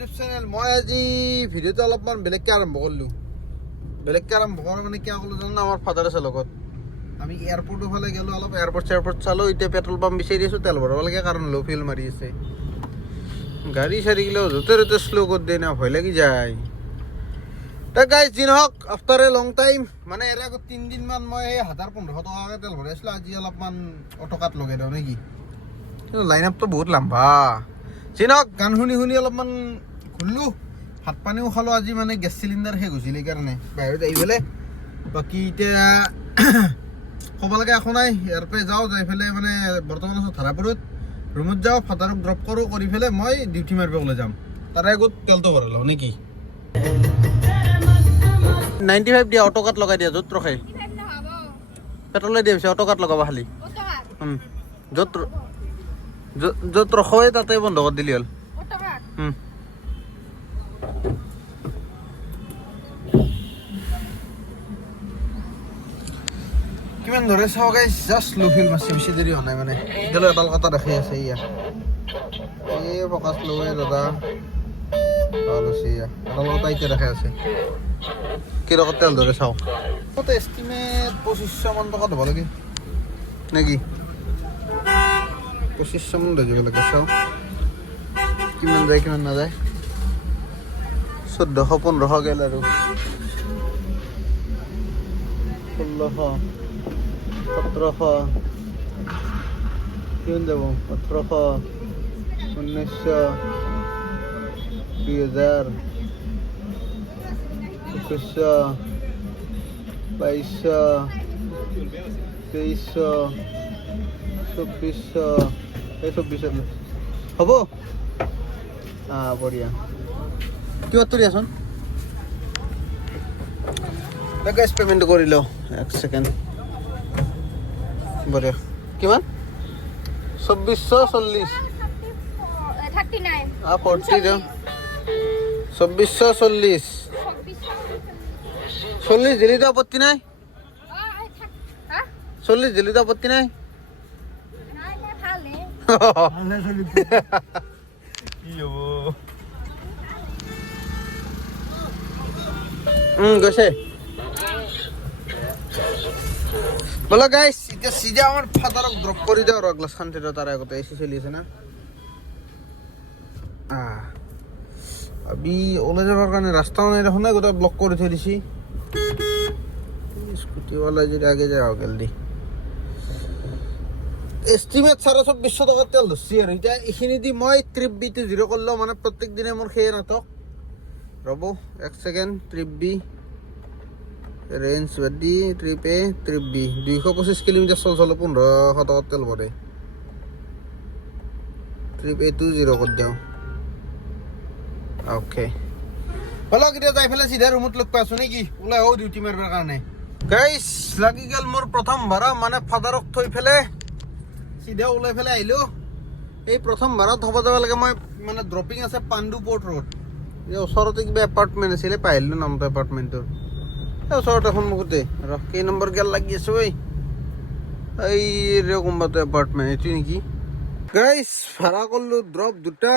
YouTube channel. মই আজি ভিডিঅ'টো অলপমান বেলেগকৈ আৰম্ভ কৰিলোঁ। বেলেগকৈ আৰম্ভ কৰা মানে কিয় ক'লোঁ জানো, আমাৰ ফাদাৰ আছে লগত। আমি এয়াৰপৰ্টৰ ফালে গ'লোঁ, অলপ এয়াৰপৰ্ট চালোঁ। এতিয়া পেট্ৰল পাম্প বিচাৰি আছোঁ, তেল ভৰাব লাগে, কাৰণ ল' ফিউল মাৰি আছে। গাড়ী চাৰিগিলাও য'তে ত'তে শ্ল' কৰি দিয়ে না, ভয় লাগি যায়। তাক গাইজ যি নহওক, আফটাৰ এ লং টাইম, মানে এৰে আগত 3 দিনমান মই 1500 টকাকৈ তেল ভৰাইছিলোঁ। আজি অলপমান অটকাত লগাই দিওঁ নেকি, কিন্তু লাইন আপটো বহুত লাম্বা। যি নহওক, গান শুনি শুনি অলপমান ঘূৰিলোঁ, ভাত পানীও খালোঁ। আজি মানে গেছ চিলিণ্ডাৰ শেষ হৈছিল, সেইকাৰণে বাহিৰত আহি পেলাই। বাকী এতিয়া ক'ব লাগে একো নাই। ইয়াৰ পৰা যাওঁ, যাই পেলাই মানে বৰ্তমান আছোঁ ধাৰাপুৰত। ৰুমত যাওঁ, ফাদাৰক ড্ৰপ কৰোঁ, কৰি পেলাই মই ডিউটি মাৰিব ওলাই যাম। তাৰে আগত তেলটো ভৰাই লওঁ নেকি। 95 দিয়া, অট'কাত লগাই দিয়া, য'ত ৰখে। পেট্ৰলে দিয়া পিছে অট'কাত লগাবা খালি। য'ত ৰখে তাতে বন্ধ কৰি দিলি হ'ল। কিমান ধৰে চাওঁ গাইজ, জাষ্ট ল' ফিল মাছে, বেছি দেৰি হোৱা নাই। মানে এতিয়ালৈ এডাল কটা দেখি আছে। ইয়া এই ফকাচ লৱে দাদা, ভাল হৈছে। ইয়া এডাল কটা এতিয়া দেখে আছে। কি ৰকম তেল ধৰে চাওঁ। এষ্টিমেট 2500 মান টকাত হ'ব লাগে নেকি। 2500 মান ধৰিব লাগে। চাওঁ কিমান যায় কিমান নাযায়। 1400-1500 গেল আৰু 1600 1700 কিমান যাব, 1800 1900 2000 2100 2200 2300 2400 এই 2400 হ'ব। বঢ়িয়া, কিমান দিয়াচোন। গাইজ পে'মেণ্ট কৰি লওঁ, 1 ছেকেণ্ড। বঢ়িয়া, কিমান 2440 40 দিওঁ। 2440 40 দিলিতো আপত্তি নাই। 40 দিলিতো আপত্তি নাই। কি হ'ব গৈছে বলো গাইজ। এতিয়া চিধা আমার ফাদারক ড্রপ করে দাও। আর গ্লাস খান্তে তার আগতে এসে চলিয়েছে না। আমি ওলে যাবার কারণে রাস্তাও নাই, দেখো না, গোটা ব্লক করে থৈ দিছি। স্কুটিওয়ালা যদি আগে যায় জলদি। এস্টিমেট 2450 টাকার তেল ধরছি। আর এটা এইখিনি দি মই ট্রিপ বিটো 0 করলেও মানে প্রত্যেক দিনে মোর খেয়ে নাটক। রব 1 সেকেন্ড। ট্রিপ বি রেঞ্জ বাদি, ট্রিপ এ, ট্রিপ বি 225 কিলোমিটার চল 1500 টাকার তেল ভরে। ট্রিপ এ টু 0 করে দাও। ওকে হলো, কেতিয়া যাই ফেলে সিধা রুমত লগ পাইছো নাকি, ওলাই হও ডিউটি মারবার কারণে। গাইস লাগি গেল মোর প্রথম ভাড়া, মানে ফাদারক থৈ ফেলে সিধা ওলাই ফেলে আইলো। এই প্রথম ভাড়াত হব যাব লাগে। মই মানে ড্রপিং আছে পাণ্ডু পোর্ট রোড। এই ওচৰতে কিবা এপাৰ্টমেণ্ট আছিলে, পাইলো নামটো এপাৰ্টমেণ্টৰ। এই ওচৰতে সন্মুখতে ৰহ, কেই নম্বৰ গেল লাগি আছো। এই কোনোবাটো এপাৰ্টমেণ্ট এইটো নেকি। গাইস ভাড়া করলো ড্রপ দুটা।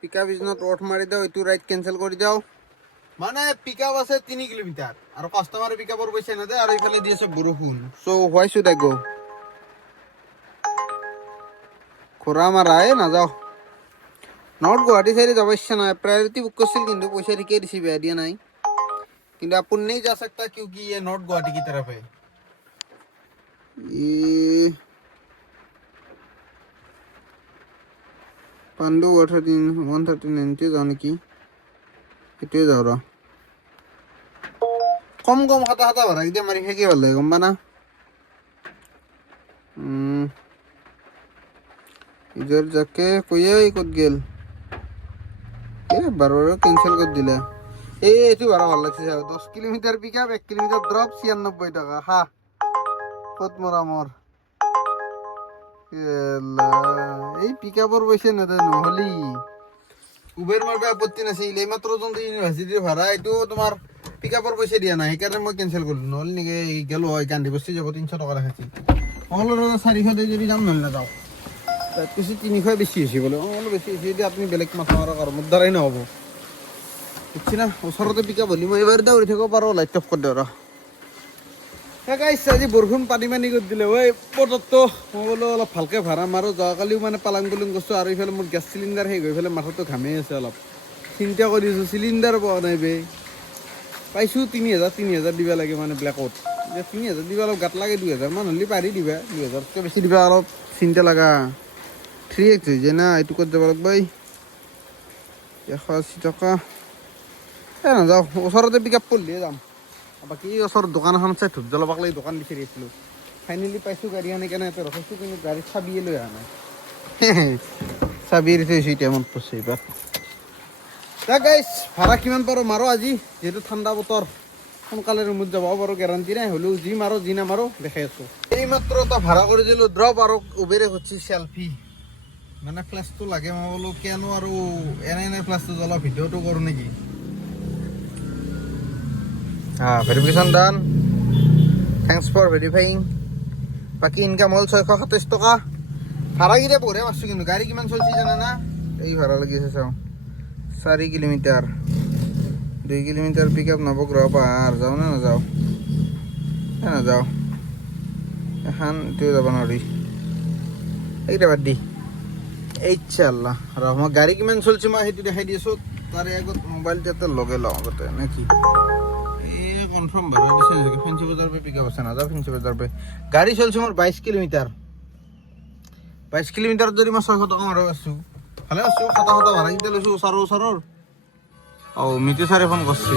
পিকআপ ইজ নট ওয়ার্থ মারি দাও, এইটো রাইড ক্যান্সেল করে দাও। মানে পিকআপ আছে 3 কিলোমিটার, আর কাস্টমারে পিকআপর পয়সা না দেয়, আর এইফালে দিয়েছে বরষুণ। So why should I go. খোরা মারায় না যাও। নর্থ গুয়াহাটি সাইডে যাব ইচ্ছা নাই। प्रायोरिटी बुक করছিল, কিন্তু পয়সা রিকে দিছি, বেয়া দিয়া নাই। কিন্তু अपन नहीं जा सकता क्योंकि ये नॉर्थ गुवाहाटी की तरफ है। ये पांडु 139 जाओ নাকি, এটাই যাও র। কম কম হাতা হাতা ভরা দিয়ে মারি খেয়ে ভাল লাগে, গম পানা। ইধর যাকে কইয়া কত গেল, বারবার ক্যান্সেল করে দিলা। এইটো ভাড়া ভাল লাগছে। 10 কিলোমিটার পিকআপ, 1 কিলোমিটার ড্রপ, 96 টাকা। হা কত মরা মর। এই পিকআপর পয়সা না দেয় নহলি উবের মারবে আপত্তি নাছিল। এইমাত্র যোনটো ইউনিভার্সিটির ভাড়া, এইটো তোমার পিকআপর পয়সা দিয়া নাই, সেইকাৰণে মই কেনসেল কৰিলো। নহলে নেকি গেলো হয়, গান্ধী বস্তি যাব 300 টাকা দেখাইছি। অলপ 400 দিয়ে যদি যাম, নহলে নাযাওঁ। তাত কৈছে 300 বেছি হৈছে বোলে। অলপ বেছি হৈছে যদি আপুনি বেলেগ মাথা মাৰা কাৰ, মোৰ দ্বাৰাই নহ'ব। বুঝছি না ওচৰতে পিক আপ হ'লি মই এইবাৰ দৌৰি থাকিব পাৰোঁ লাইট অফ কৰি দিওঁ গাইছ আজি বৰষুণ পানী পানী কৰি দিলে ঐ পটতটো মই বোলো অলপ ভালকৈ ভাড়া মাৰোঁ যোৱাকালিও মানে পালাং পুলুং কৰিছোঁ আৰু এইফালে মোৰ গেছ চিলিণ্ডাৰ শেষ হৈ পেলাই মাথাটো ঘামেই আছে অলপ চিন্তা কৰিছোঁ চিলিণ্ডাৰ পোৱা নাই বে পাইছোঁ 3,000 দিব লাগে মানে ব্লেকত এতিয়া 3,000 দিবা অলপ গাত লাগে 2,000 মান হ'লে পাৰি দিবা 2,000তকৈ বেছি দিবা অলপ চিন্তা লগা 3x হৈ যায় না এইটো ক'ত যাব লাগব 180 টকা নাযাওঁ ওচৰতে পিক আপ কৰিলেহে যাম বাকী ওচৰত দোকান এখন আছে ধূপ জ্বলাবাক লাগি দোকান বিচাৰি আছিলোঁ ফাইনেলি পাইছোঁ গাড়ী আনি কেনে ইয়াতে ৰখাইছোঁ কিন্তু গাড়ীত চাবিয়ে লৈ অহা নাই চাবি এৰি থৈছোঁ এতিয়া মনত পৰিছে এইবাৰ গাইছ ভাড়া কিমান পাৰোঁ মাৰোঁ আজি যিহেতু ঠাণ্ডা বতৰ সোনকালে ৰুমত যাব পাৰোঁ গেৰাণ্টি নাই হ'লেও যি মাৰোঁ যি নামাৰোঁ দেখাই আছোঁ এইমাত্ৰ এটা ভাড়া কৰি দিলোঁ ড্ৰপ আৰু উবেৰে ঘটিছে চেল্ফি মানে ফ্লেছটো লাগে মই বোলো কিয়নো আৰু এনে ফ্লেছটো জ্বলা ভিডিঅ'টো কৰোঁ নেকি verification done thanks for verifying বাকী ইনকাম হ'ল 627 টকা ভাড়াকেইটা বঢ়িয়া মাৰিছোঁ কিন্তু গাড়ী কিমান চলিছে জানা না এই ভাড়া লাগিছে চাওঁ 4 কিলোমিটাৰ 2 কিলোমিটাৰ পিক আপ নৱগ্ৰহ পাহাৰ যাওঁ নে নাযাওঁ নাযাওঁ এখন এইটোও যাব নোৱাৰি এইকেইটা বাদ দি ইনশাল্লাহ ৰ মই গাড়ী কিমান চলিছে মই সেইটো দেখাই দি আছোঁ তাৰে আগত মোবাইলটো এটা লগে লওঁ আগতে নে কি কনফার্ম ভাড়া দিছে নাকি ফেন্সি বাজার পে পিক আপ আছে না যাও ফেন্সি বাজার পে গাড়ি চলছে মোর 22 কিলোমিটার যদি মই 600 টাকা মাৰো আছো ভালে আছো খাতা ভাড়া কিটা লৈছো ওচৰৰ ও মিটি সারে ফোন করছি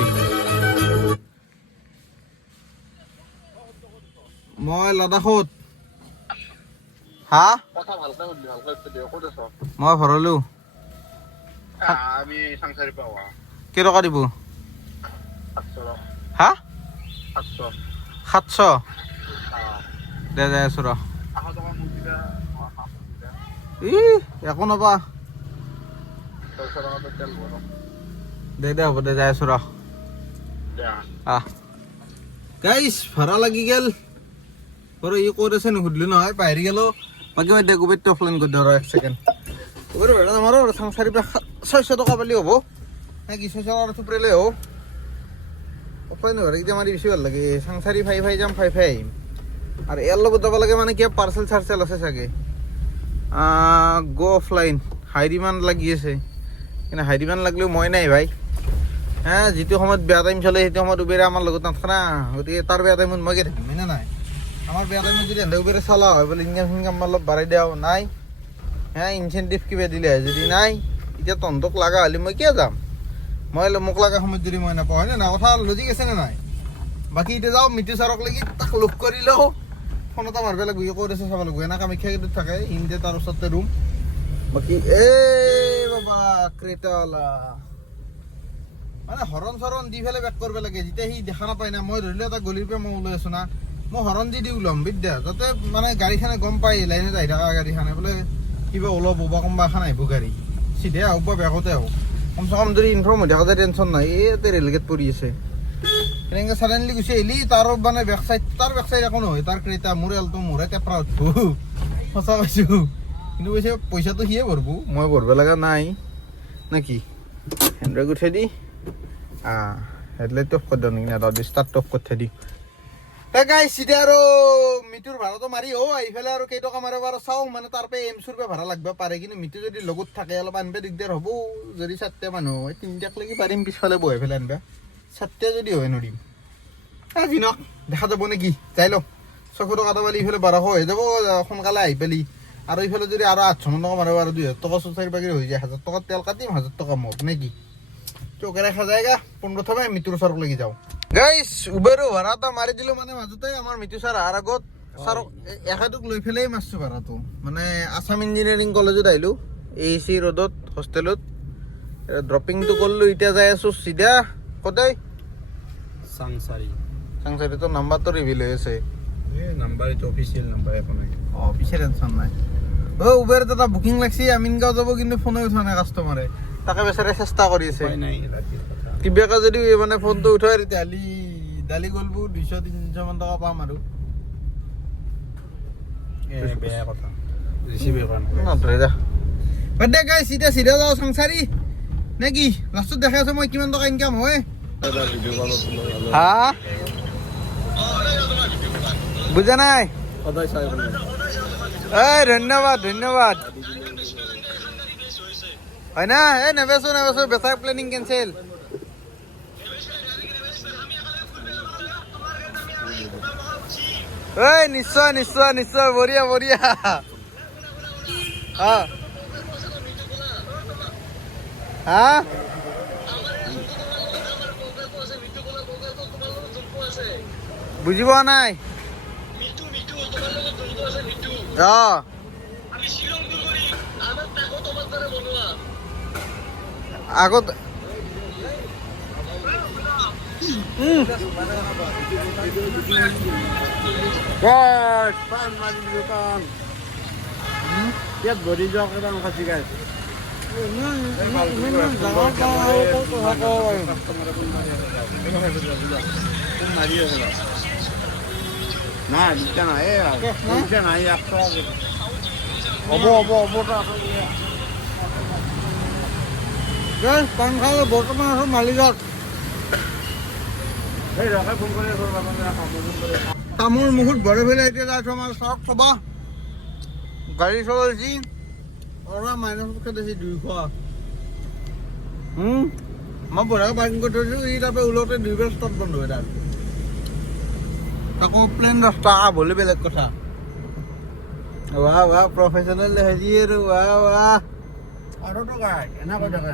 মই লাদাখত হা কথা ভালকৈ দিও ক'ত আছ মই ভৰলো আমি সংসাৰী পাৱা কি টকা দিব 700 হা 700 দে দে আছো ৰ একো নাপা দে দে হ'ব দে যাই আছো ৰ গাইছ ভাড়া লাগি গেল বাৰু ই ক'ত আছে নুসুধিলো নহয় পাহৰি গেলো বাকী মই গুবেৰটো অফলাইন কৰি দিওঁ ৰ 1 ছেকেণ্ড গুবেৰ ভাড়া নামাৰো চাংচাৰি 600 টকা পালি হ'ব নে কি 600 টকা থুপৰিলে হ'ব অফলাইন ভাড়া কেইটা মাৰি বেছি ভাল লাগে চাংচাৰি 5 যাম 5 আহিম আৰু ইয়াৰ লগত যাব লাগে মানে কিবা পাৰ্চেল চাৰ্চেল আছে চাগে গো অফলাইন হাইৰিমান লাগি আছে কিন্তু হাইৰিমান লাগলেও মই নাই ভাই যিটো সময়ত বেয়া টাইম চলে সেইটো সময়ত উবেৰে আমাৰ লগত নাথাকে না গতিকে তাৰ বেয়া টাইমত মই কি থাকিম হয়নে নাই আমাৰ বেয়া টাইমত যদি এনে উবেৰে চলা হয় বোলে ইনকাম অলপ বাঢ়াই দিওঁ নাই ইনচেণ্টিভ কিবা দিলে হয় যদি নাই এতিয়া তহঁতক লগা হ'লে মই কিয় যাম মই মোক লগা সময়ত যদি মই নাপাওঁ হয়নে নাই কথা লজিক আছে নে নাই বাকী এতিয়া যাওঁ মিটু ছাৰক লাগি তাক লগ কৰি লওঁ ফোন এটা মাৰিব লাগিব ই ক'ত আছে চাব লাগিব এনে কামাখ্যা গেটত থাকে ইন্দে তাৰ ওচৰতে ৰুম বাকী বাবা ক্ৰেটাৱালা মানে হৰণ চৰণ দি পেলাই বেক কৰিব লাগে যেতিয়া সি দেখা নাপায় না মই ধৰিলে এটা গলিৰ পৰা মই ওলাই আছো না মই হৰণ দি ওলাম বিদ্যা যাতে মানে গাড়ীখনে গম পায় লাইনত আহি থকা গাড়ীখনে বোলে কিবা ওলাব বা কোনোবা এখন আহিব গাড়ী চিধে আহক বা বেকতে আহক কমচে কম যদি ইনফৰ্ম হৈ থকা যায় টেনশ্যন নাই ইয়াতে ৰেলগেট পৰি আছে এনেকৈ ছাডেনলি গুচি আহিলি তাৰ মানে বেক চাইড একো নহয় তাৰ ক্ৰেতা মোৰ এলটো মোৰে টেপৰা উঠব সঁচা পাইছোঁ কিন্তু কৈছে পইচাটো সিয়ে ভৰব মই ভৰব লগা নাই নে কি হেণ্ড্ৰেক উঠাই দি হেডলাইট অফ কৰি দিওঁ নেকি না ষ্টাৰ্ট অফ কৰি থৈ দি গাইছ এতিয়া আৰু মিটুৰ ভাড়াটো মাৰি আহি পেলাই আৰু কেইটকা মাৰিব আৰু চাওঁ মানে তাৰ পৰা এমচুৰ পৰা ভাড়া লাগিব পাৰে কিন্তু মিটু যদি লগত থাকে অলপ আনিব দিগদাৰ হ'ব যদি 4টা মানুহ হয় 3টাক লাগি পাৰিম পিছফালে বহাই পেলাই আনিবা 4টা যদি হয় নোৱাৰিম আজি নক দেখা যাব নেকি যাই লওক 600 টকা এটা পালি ইফালে 1200 হৈ যাব সোনকালে আহি পেলি আৰু ইফালে যদি আৰু 800 মান টকা মাৰিব আৰু 2000 টকা চোচাৰি বাকী হৈ যায় 1000 টকা তেল কাটিম 1000 টকা মোক নেকি চৌকে দেখা যায়গা 15 মিটুৰ ছাৰক লাগি যাওঁ গাইছ উবেৰো ভাড়া এটা মাৰি দিলোঁ মানে মাজতে আমাৰ মিটু ছাৰ অহাৰ আগত ছাৰক এখেতক লৈ পেলাই মাৰিছোঁ ভাড়াটো মানে আছাম ইঞ্জিনিয়াৰিং কলেজত আহিলোঁ AC ৰোডত হোষ্টেলত ড্ৰপিংটো কৰিলোঁ এতিয়া যাই আছোঁ চিধা কটাই চাংচাৰি তোৰ নাম্বাৰটো ৰিভিল হৈ আছে নাম্বাৰ এইটো অফিচিয়েল নাম্বাৰ একো নাই পিছে টেনশ্যন নাই উবেৰ এটা বুকিং লাগছি আমিনগাঁও যাব কিন্তু ফোনে উঠোৱা নাই কাষ্টমাৰে তাকে বেচাৰে চেষ্টা কৰি আছে কিবাকে যদি মানে ফোনটো উঠাই তেতিয়াহ'লে দালি গ'লব 200-300 মান টকা পাম আৰু বেয়া কথা ৰিচিভে কৰা নধৰে যা বাদ দে গাইছ এতিয়া চিধা যাওঁ চাংচাৰি নে কি লাষ্টত দেখাই আছো মই কিমান টকা ইনকাম হয় হা বুজা নাই এই ধন্যবাদ ধন্যবাদ হয় না এই নেবেছো নেবেছো বেচাৰ প্লেনিং কেনচেল এই নিশ্চয় নিশ্চয় নিশ্চয় বঢ়িয়া বঢ়িয়া হা বুজি পোৱা নাই আগত ভৰি যোৱা খাচি গাই নাই দিগদাৰ নাই হ'ব হ'ব হ'ব পান খাই বৰ্তমান আছো মালিগাঁৱত তামোল মুখত ভৰি ফেলে এতিয়া যাইছো আমাৰ চক চবা গাড়ী চলাইছি ওৰা মাইনাস খেতেছি 200 মই বঢ়িয়া পাৰ্কিং কৰি থৈছো ই তাপে ওলতে 2 বেল ষ্টপ বন্ধ হৈ তাৰ আকৌ প্লেন ৰাস্তা বলে বেলেগ কথা वाह वाह प्रोफेशनल है जी रे वाह वाह और तो गाय एना को जगह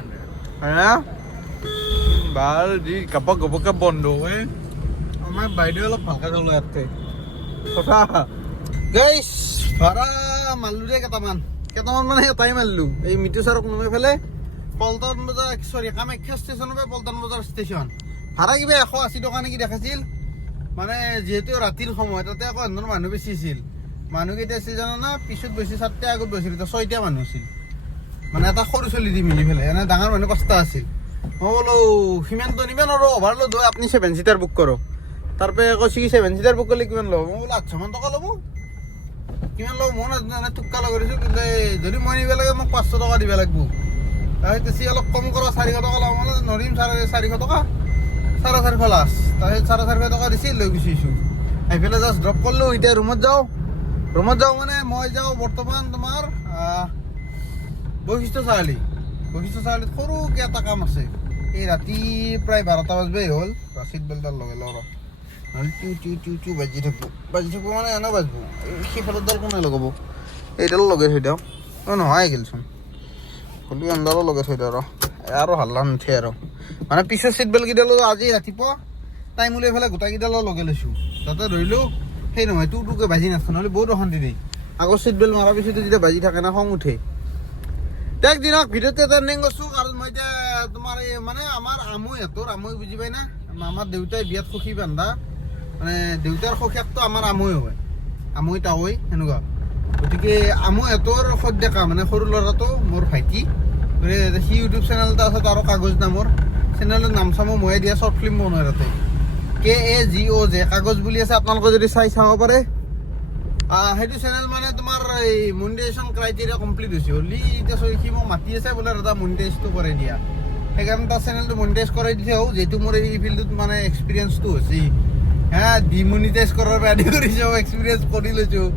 है ना बाल जी कपक कपक बंद होए मैं বাইরে অলপ ভালকা চলো ইয়াতে কথা গাইস ভাড়া মাল্লু রে কেটামান মানে এটাই মাল্লু এই মিটু সারক নমে ফেলে পল্টন বজাৰ সৰি কামাখ্যা ষ্টেচনৰ পৰা পল্টন বজাৰ ষ্টেচন ভাড়া কিবা 180 টকা নেকি দেখাইছিল মানে যেহেতু ৰাতিৰ সময় তাতে আকৌ অন্য মানুহ বেছি আছিল মানুহ কেইটা আছিল জানো না পিছত বেছি 7টা আগত বছিল তো 6টা মানুহ আছিল মানে এটা সৰু চলি দি মিলি ফেলে এনে ডাঙৰ মানুহ কষ্ট আছিল মই বলো সিমানটো নিবেন আৰু ওভাৰলোড হয় আপনি 7 সিটাৰ বুক কৰক তাৰপে কৈছি 7 সিটাৰ বুক কৰিলে কিমান ল'ব মই বলো 800 মান টকা ল'ব কিমান ল'ব মই না টুক্কা লগাইছো কিন্তু যদি মই নিব লাগে মোক 500 টকা দিব লাগিব তাই তেছি অলপ কম কৰা 400 টকা ল'ব মানে নৰিম 400 টকা 450 লাছ তাই 450 টকা দিছিল লৈ গুছিছো আইফেলে জাস্ট ড্ৰপ কৰলো এতিয়া ৰুমত যাও মানে মই যাও বৰ্তমান তোমাৰ বৈশিষ্ট্য চাৰিআলি সৰু এটা কাম আছে এই ৰাতি প্ৰায় 12টা বাজবেই হ'ল ৰাছিদ বেলদাৰ লগে লগ নহ'লে টিউ বাজি থাকিব মানে এনে বাজব সিফালৰডাল কোনে লগাব এইডাল লগাই থৈ দিওঁ নহয় গেলচোন হলি আন্দাৰো লগাই থৈ দিওঁ আৰু হাল্লা নুঠে আৰু মানে পিছৰ চিট বেলকেইডালো আজি ৰাতিপুৱা টাইম উলিয়াই পেলাই গোটাকেইডালো লগাই লৈছোঁ যাতে ধৰিলোঁ সেই নহয় টুকে বাজি নাথাকে নহ'লে বহুত অশান্তি দেই আগৰ চিট বেল্ট মৰাৰ পিছতো যেতিয়া বাজি থাকে না খং উঠে এক দিনক ভিডিঅ'তে ট্ৰেণ্ডিং কৰিছোঁ কাৰণ মই এতিয়া তোমাৰ এই মানে আমাৰ আমৈ বুজি পাই না আমাৰ দেউতাই বিয়াত সখী বান্ধা মানে দেউতাৰ সখীয়াকতো আমাৰ আমৈ হয় আমৈ তাৱৈ সেনেকুৱা গতিকে আমৈহঁতৰ সদ্যকা মানে সৰু ল'ৰাটো মোৰ ভাইটি সি ইউটিউব চেনেল এটা আছে তাৰো কাগজ নামৰ চেনেলৰ নাম চামো ময়ে দিয়া শ্বৰ্ট ফিল্ম বনাই তাতে KAGOJ কাগজ বুলি আছে আপোনালোকে যদি চাব পাৰে সেইটো চেনেল মানে তোমাৰ এই মনিটাইজেশ্যন ক্ৰাইটেৰিয়া কমপ্লিট হৈছে হলি এতিয়া সি মোক মাতি আছে বোলে দাদা মনিটাইজটো কৰাই দিয়া সেইকাৰণে তাৰ চেনেলটো মনিটাইজ কৰাই দিছে যিহেতু মোৰ এই ফিল্ডত মানে এক্সপিৰিয়েঞ্চটো হৈছে ডিমনিটাইজ কৰাৰ পৰা আদি কৰিছোঁ এক্সপিৰিয়েঞ্চ কৰি লৈছোঁ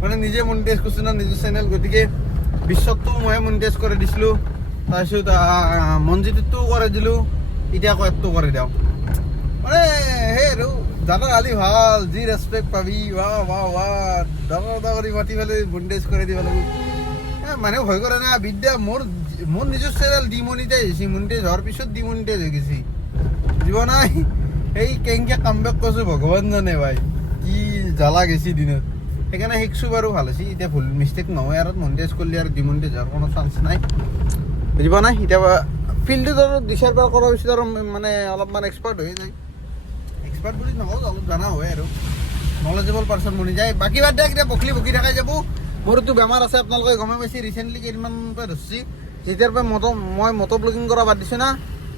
মানে নিজে মনিটাইজ কৰিছোঁ না নিজৰ চেনেল গতিকে বিশ্বতটো ময়ে মনিটাইজ কৰি দিছিলোঁ তাৰপিছত মনজিতটো কৰাই দিলোঁ এতিয়া আকৌ এপটো কৰি দিওঁ মানে সেই আৰু দাদা আলি ভাল যি ৰেচপেক্ট পাবি দাদা কৰি মাতি পেলাই মনিটাইজ কৰি দিব লাগিব মানুহে ভয় কৰে না বিদ্যা মোৰ নিজৰ চেনেল ডিমনিটাইজ হৈছে মনিটাইজ হোৱাৰ পিছত ডিমনিটাইজ হৈ গৈছে দিব নাই এই কেংকে কামবেক কৰিছোঁ ভগৱান জানে ভাই কি জ্বালা গৈছে দিনত সেইকাৰণে শিকছোঁ বাৰু ভাল হৈছে এতিয়া ভুল মিষ্টেক নহয় আৰু মনিটাইজ কৰিলে আৰু ডিমনিটাইজ হোৱাৰ কোনো চান্স নাই বুজিব নাই এতিয়া ফিল্ডত আৰু 2-4 বাৰ কৰাৰ পিছত আৰু মানে অলপমান এক্সপাৰ্ট হৈ যায় এক্সপাৰ্ট বুলি নকওঁ অলপ জানা হয় আৰু নলেজেবল পাৰ্চন বনি যায় বাকী বাদ দিয়া এতিয়া বকি থাকাই যাব মোৰতো বেমাৰ আছে আপোনালোকে গমে পাইছে ৰিচেণ্টলি কেইদিনমান পৰা ধৰিছে যেতিয়াৰ পৰা মই মটো ব্লগিং কৰা বাদ দিছোঁ না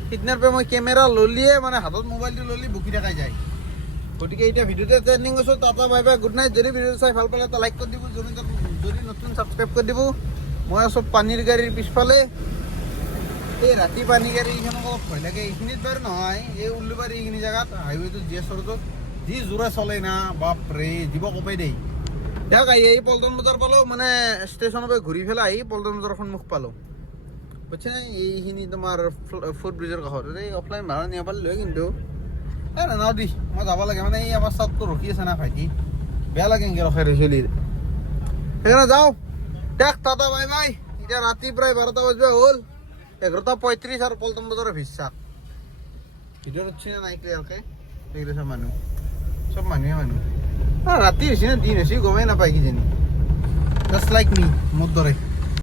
সিদিনাৰ পৰা মই কেমেৰা ল'লিয়ে মানে হাতত মোবাইলটো ল'লি বকি থাকাই যায় গতিকে এতিয়া ভিডিঅ'তে ট্ৰেণ্ডিং কৰিছোঁ tata bye bye good night যদি ভিডিঅ'টো চাই ভাল পালে এটা লাইক কৰি দিব যদি নতুন ছাবস্ক্ৰাইব কৰি দিব মই আছোঁ পানীৰ গাড়ীৰ পিছফালে এই ৰাতি পানী গাড়ী এইখনক অলপ ভয় লাগে এইখিনিত বাৰু নহয় এই উল্লুবাৰী এইখিনি জেগাত হাইৱেটো GS ৰোডত যি জোৰে চলে না বাপৰে দিব কপাই দেই দিয়ক আহি আহি পল্টন বজাৰ পালোঁ মানে ষ্টেচনৰ পৰা ঘূৰি পেলাই আহি পল্টন বজাৰৰ সন্মুখ পালোঁ বুজিছে নাই এইখিনি তোমাৰ ফুট ব্ৰিজৰ কাষত এই অফলাইন ভাড়া নিব পাৰিলোঁ কিন্তু এই নানাও দি মই যাব লাগে মানে এই আমাৰ চাতটো ৰখি আছে না ভাইটি বেয়া লাগে এনেকৈ ৰখাই চলিৰ সেইকাৰণে যাওঁ দেখ টাটা বাই বাই এতিয়া ৰাতি প্ৰায় 12টা বাজিব হ'ল 11:35 আৰু পল্টন বজাৰৰ বিশ্বাস ভিডিঅ'ত উঠছি নে নাই ক্লিয়াৰকৈ এইকেইটা মানুহ চব মানুহে ৰাতি হৈছে নে দিন হৈছে গমেই নাপায় কিজানি জাষ্ট লাইক মি মোৰ দৰে